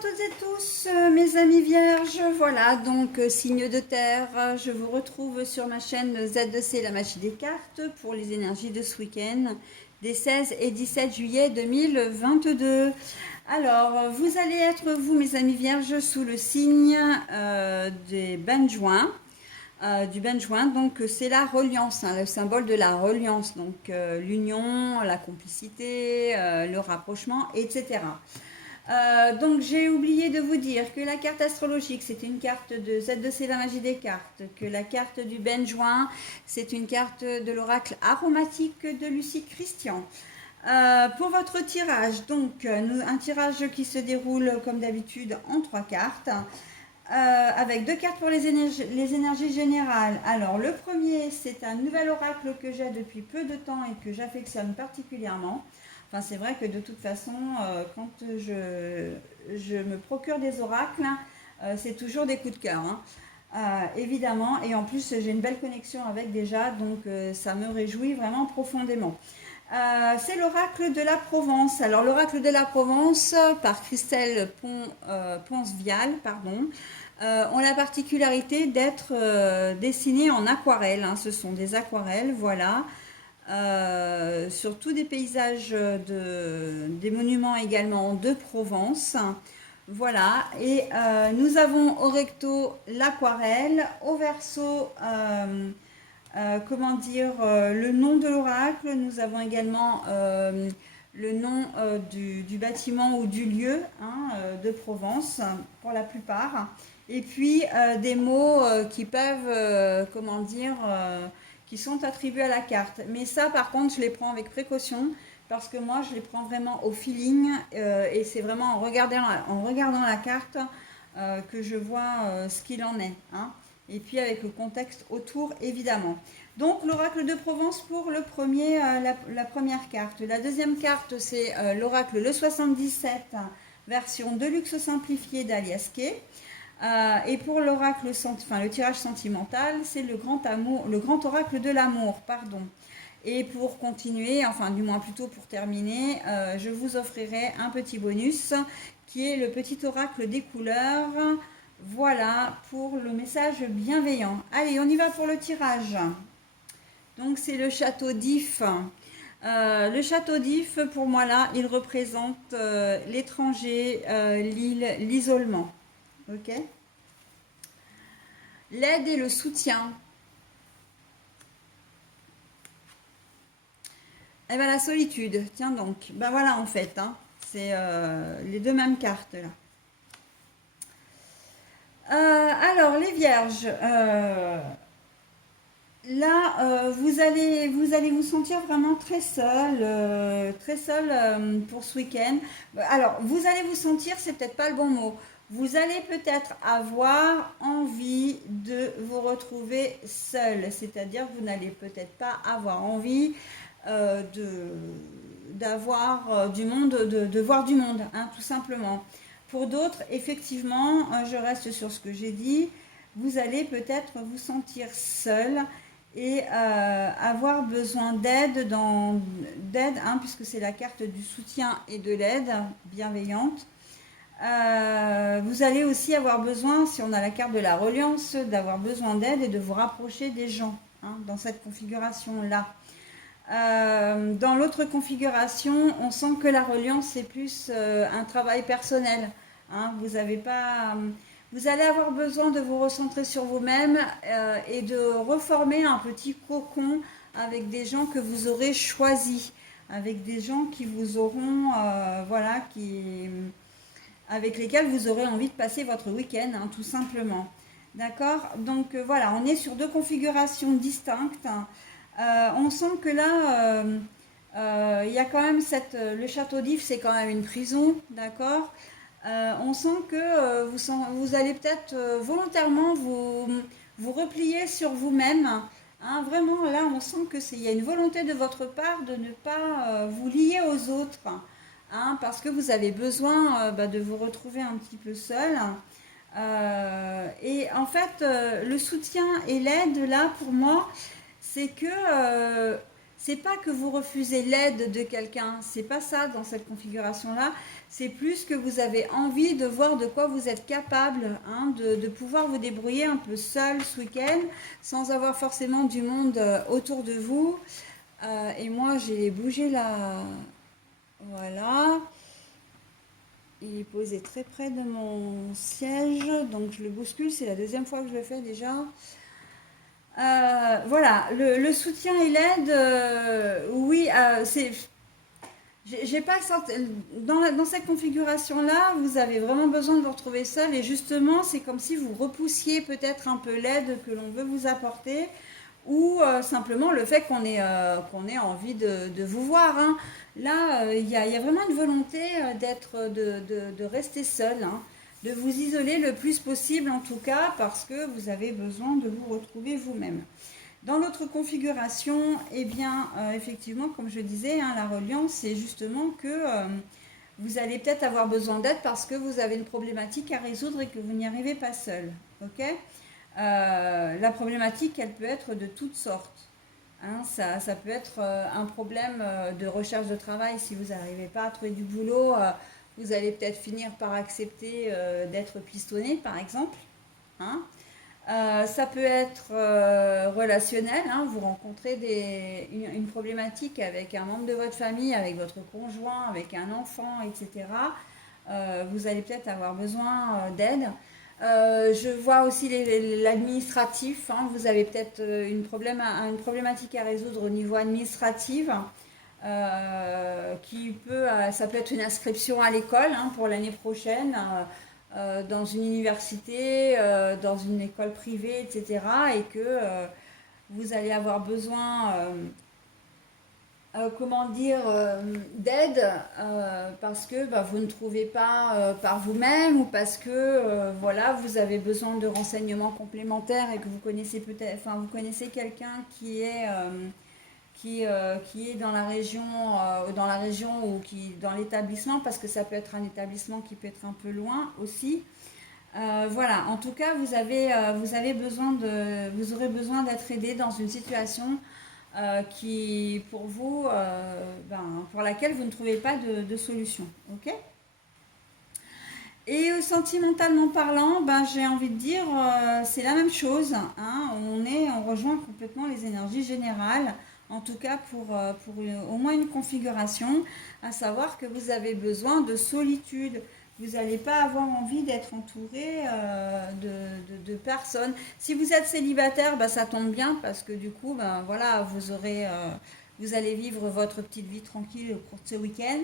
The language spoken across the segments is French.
toutes et tous, mes amis vierges. Voilà, donc signe de terre, je vous retrouve sur ma chaîne Z2C, la magie des cartes, pour les énergies de ce week-end, des 16 et 17 juillet 2022. Alors, vous allez être, vous, mes amis vierges, sous le signe des Benjuin. Du Benjuin, donc c'est la reliance, hein, le symbole de la reliance, donc l'union, la complicité, le rapprochement, etc. Donc j'ai oublié de vous dire que la carte astrologique c'est une carte de Z2C la magie des cartes, que la carte du Benjuin c'est une carte de l'oracle aromatique de Lucie Christian. Pour votre tirage, donc un tirage qui se déroule comme d'habitude en 3 cartes. Avec 2 cartes pour les énergies générales. Alors le premier c'est un nouvel oracle que j'ai depuis peu de temps et que j'affectionne particulièrement. Enfin, c'est vrai que de toute façon, quand je me procure des oracles, c'est toujours des coups de cœur, hein. Évidemment, et en plus j'ai une belle connexion avec déjà, donc ça me réjouit vraiment profondément. C'est l'oracle de la Provence. Alors l'oracle de la Provence par Christelle Ponce-Vial, pardon, ont la particularité d'être dessinés en aquarelle, hein. Ce sont des aquarelles, voilà. Surtout des paysages des monuments également de Provence. Voilà, et nous avons au recto l'aquarelle, au verso, comment dire, le nom de l'oracle. Nous avons également le nom du bâtiment ou du lieu, hein, de Provence, pour la plupart. Et puis des mots qui peuvent, comment dire, qui sont attribués à la carte. Mais ça, par contre, je les prends avec précaution parce que moi, je les prends vraiment au feeling et c'est vraiment en regardant la carte que je vois ce qu'il en est, hein. Et puis avec le contexte autour, évidemment. Donc, l'oracle de Provence pour le premier, la première carte. La deuxième carte, c'est l'oracle le 77, version Deluxe simplifiée d'Alias Kay. Et pour l'oracle, enfin le tirage sentimental, c'est le grand amour, le grand oracle de l'amour, pardon. Et pour continuer, enfin du moins plutôt pour terminer, je vous offrirai un petit bonus qui est le petit oracle des couleurs. Voilà pour le message bienveillant. Allez, on y va pour le tirage. Donc c'est le château d'If. Le château d'If, pour moi là, il représente l'étranger, l'île, l'isolement. Ok. L'aide et le soutien. Et bien la solitude, tiens donc. Ben voilà en fait, hein, c'est les deux mêmes cartes là. Alors les vierges, là vous allez vous sentir vraiment très seul pour ce week-end. Alors vous allez vous sentir, c'est peut-être pas le bon mot. Vous allez peut-être avoir envie de vous retrouver seul, c'est-à-dire que vous n'allez peut-être pas avoir envie d'avoir du monde, de voir du monde, hein, tout simplement. Pour d'autres, effectivement, je reste sur ce que j'ai dit, vous allez peut-être vous sentir seul et avoir besoin d'aide, hein, puisque c'est la carte du soutien et de l'aide bienveillante. Vous allez aussi avoir besoin, si on a la carte de la reliance, d'avoir besoin d'aide et de vous rapprocher des gens, hein, dans cette configuration-là. Dans l'autre configuration, on sent que la reliance, c'est plus un travail personnel, hein. Vous allez avoir besoin de vous recentrer sur vous-même et de reformer un petit cocon avec des gens que vous aurez choisis, avec des gens qui vous auront, voilà, avec lesquels vous aurez envie de passer votre week-end, hein, tout simplement. D'accord. Donc voilà, on est sur deux configurations distinctes. On sent que là, il y a quand même le château d'If, c'est quand même une prison, d'accord. On sent que vous allez peut-être volontairement vous replier sur vous-même, hein. Vraiment, là, on sent qu'il y a une volonté de votre part de ne pas vous lier aux autres, hein, parce que vous avez besoin de vous retrouver un petit peu seul. Et en fait, le soutien et l'aide, là, pour moi, c'est que c'est pas que vous refusez l'aide de quelqu'un, c'est pas ça dans cette configuration-là, c'est plus que vous avez envie de voir de quoi vous êtes capable, hein, de pouvoir vous débrouiller un peu seul ce week-end, sans avoir forcément du monde autour de vous. Et moi, j'ai bougé là, voilà. Il est posé très près de mon siège, donc je le bouscule, c'est la deuxième fois que je le fais déjà. Voilà, le soutien et l'aide, oui, j'ai pas senti, dans cette configuration-là, vous avez vraiment besoin de vous retrouver seul et justement, c'est comme si vous repoussiez peut-être un peu l'aide que l'on veut vous apporter ou simplement le fait qu'on ait envie de vous voir, hein. Là, il y a vraiment une volonté de rester seul, hein, de vous isoler le plus possible en tout cas parce que vous avez besoin de vous retrouver vous-même. Dans l'autre configuration, eh bien, effectivement, comme je disais, hein, la reliance, c'est justement que vous allez peut-être avoir besoin d'aide parce que vous avez une problématique à résoudre et que vous n'y arrivez pas seul. Ok. La problématique, elle peut être de toutes sortes. Hein, ça peut être un problème de recherche de travail. Si vous n'arrivez pas à trouver du boulot, vous allez peut-être finir par accepter d'être pistonné, par exemple. Hein. Ça peut être relationnel, hein, vous rencontrez une problématique avec un membre de votre famille, avec votre conjoint, avec un enfant, etc. Vous allez peut-être avoir besoin d'aide. Je vois aussi l'administratif, hein, vous avez peut-être une problématique à résoudre au niveau administratif. Ça peut être une inscription à l'école, hein, pour l'année prochaine, dans une université, dans une école privée, etc. Et que vous allez avoir besoin, comment dire, d'aide parce que bah, vous ne trouvez pas par vous-même ou parce que voilà, vous avez besoin de renseignements complémentaires et que vous connaissez peut-être, enfin vous connaissez quelqu'un qui est dans la région ou qui dans l'établissement, parce que ça peut être un établissement qui peut être un peu loin aussi. Voilà, en tout cas, vous avez besoin vous aurez besoin d'être aidé dans une situation qui, pour vous, pour laquelle vous ne trouvez pas de solution. Ok. Et sentimentalement parlant, j'ai envie de dire, c'est la même chose, hein. On rejoint complètement les énergies générales, en tout cas pour au moins une configuration, à savoir que vous avez besoin de solitude. Vous n'allez pas avoir envie d'être entouré de personnes. Si vous êtes célibataire, ça tombe bien parce que du coup, voilà, vous allez vivre votre petite vie tranquille au cours de ce week-end.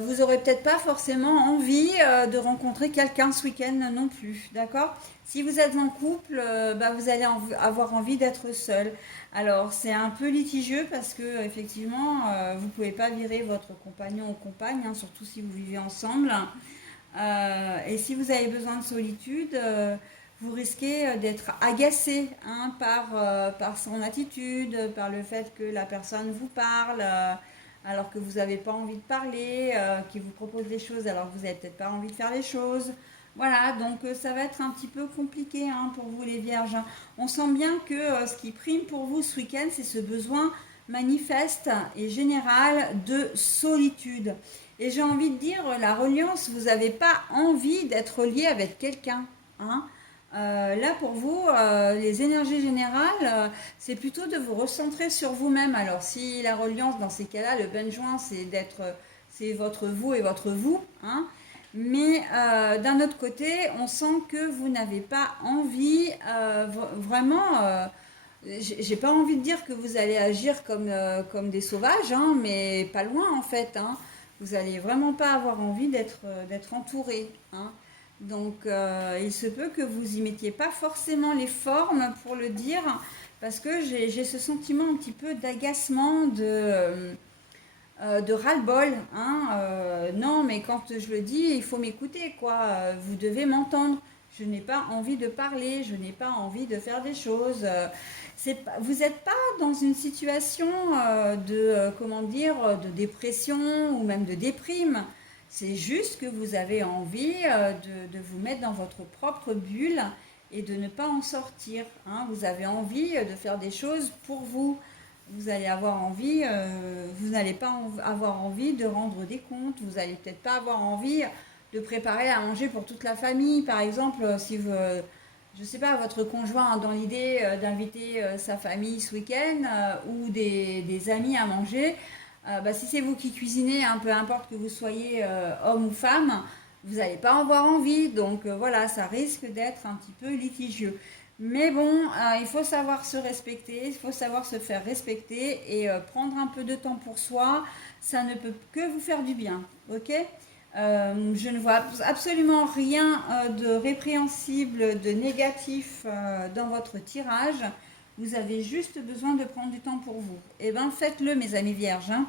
Vous aurez peut-être pas forcément envie de rencontrer quelqu'un ce week-end non plus, d'accord? Si vous êtes en couple, vous allez avoir envie d'être seul. Alors c'est un peu litigieux parce que effectivement, vous pouvez pas virer votre compagnon ou compagne, hein, surtout si vous vivez ensemble. Et si vous avez besoin de solitude, vous risquez d'être agacé, hein, par son attitude, par le fait que la personne vous parle. Alors que vous n'avez pas envie de parler, qui vous propose des choses alors que vous n'avez peut-être pas envie de faire les choses. Voilà, donc ça va être un petit peu compliqué, hein, pour vous les vierges. On sent bien que ce qui prime pour vous ce week-end, c'est ce besoin manifeste et général de solitude. Et j'ai envie de dire, la reliance, vous n'avez pas envie d'être lié avec quelqu'un, hein. Là, pour vous, les énergies générales, c'est plutôt de vous recentrer sur vous-même. Alors, si la reliance, dans ces cas-là, le benjoin, c'est votre vous et votre vous, hein. Mais d'un autre côté, on sent que vous n'avez pas envie, vraiment, j'ai pas envie de dire que vous allez agir comme des sauvages, hein, mais pas loin en fait, hein. Vous allez vraiment pas avoir envie d'être entouré, hein. Donc, il se peut que vous y mettiez pas forcément les formes pour le dire, parce que j'ai ce sentiment un petit peu d'agacement, de ras-le-bol, hein. Non, mais quand je le dis, il faut m'écouter, quoi. Vous devez m'entendre. Je n'ai pas envie de parler, je n'ai pas envie de faire des choses. Vous n'êtes pas dans une situation comment dire, de dépression ou même de déprime. C'est juste que vous avez envie de vous mettre dans votre propre bulle et de ne pas en sortir. Hein. Vous avez envie de faire des choses pour vous. Vous allez avoir envie, vous n'allez pas avoir envie de rendre des comptes, vous n'allez peut-être pas avoir envie de préparer à manger pour toute la famille. Par exemple, si vous, je ne sais pas, votre conjoint a dans l'idée d'inviter sa famille ce week-end ou des amis à manger, bah, si c'est vous qui cuisinez, hein, peu importe que vous soyez homme ou femme, vous n'allez pas en avoir envie. Donc voilà, ça risque d'être un petit peu litigieux. Mais bon, il faut savoir se respecter, il faut savoir se faire respecter et prendre un peu de temps pour soi, ça ne peut que vous faire du bien, ok? Je ne vois absolument rien de répréhensible, de négatif dans votre tirage. Vous avez juste besoin de prendre du temps pour vous. Et bien faites-le mes amis vierges, hein.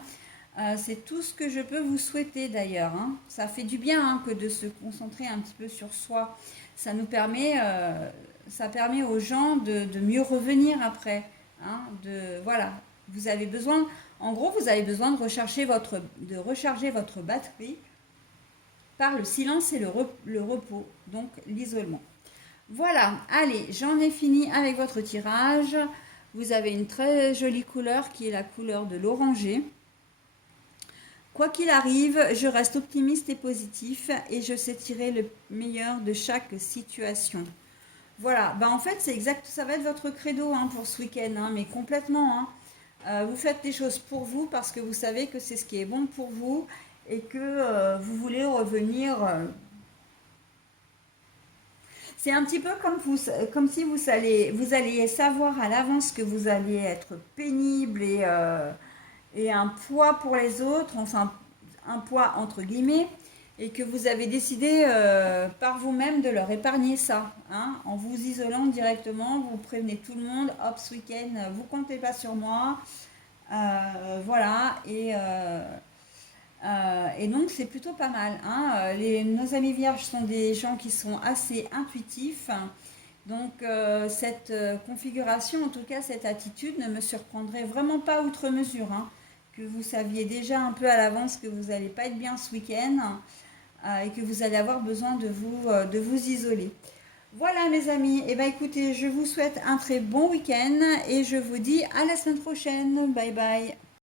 C'est tout ce que je peux vous souhaiter d'ailleurs, hein. Ça fait du bien hein, que de se concentrer un petit peu sur soi. Ça nous permet, ça permet aux gens de mieux revenir après, hein, voilà, vous avez besoin, en gros, vous avez besoin de recharger votre batterie par le silence et le repos, donc l'isolement. Voilà, allez, j'en ai fini avec votre tirage. Vous avez une très jolie couleur qui est la couleur de l'oranger. Quoi qu'il arrive, je reste optimiste et positif et je sais tirer le meilleur de chaque situation. Voilà, bah en fait c'est exact, ça va être votre credo hein, pour ce week-end, hein, mais complètement. Hein. Vous faites les choses pour vous parce que vous savez que c'est ce qui est bon pour vous et que vous voulez revenir. C'est un petit peu comme si vous alliez savoir à l'avance que vous alliez être pénible et un poids pour les autres, enfin un poids entre guillemets, et que vous avez décidé par vous-même de leur épargner ça, hein, en vous isolant directement, vous prévenez tout le monde, hop, ce week-end, vous comptez pas sur moi, voilà, et donc c'est plutôt pas mal, hein. Nos amis vierges sont des gens qui sont assez intuitifs, donc cette configuration, en tout cas cette attitude ne me surprendrait vraiment pas outre mesure, hein, que vous saviez déjà un peu à l'avance que vous n'allez pas être bien ce week-end et que vous allez avoir besoin de vous isoler. Voilà mes amis, et ben écoutez, je vous souhaite un très bon week-end et je vous dis à la semaine prochaine. Bye bye.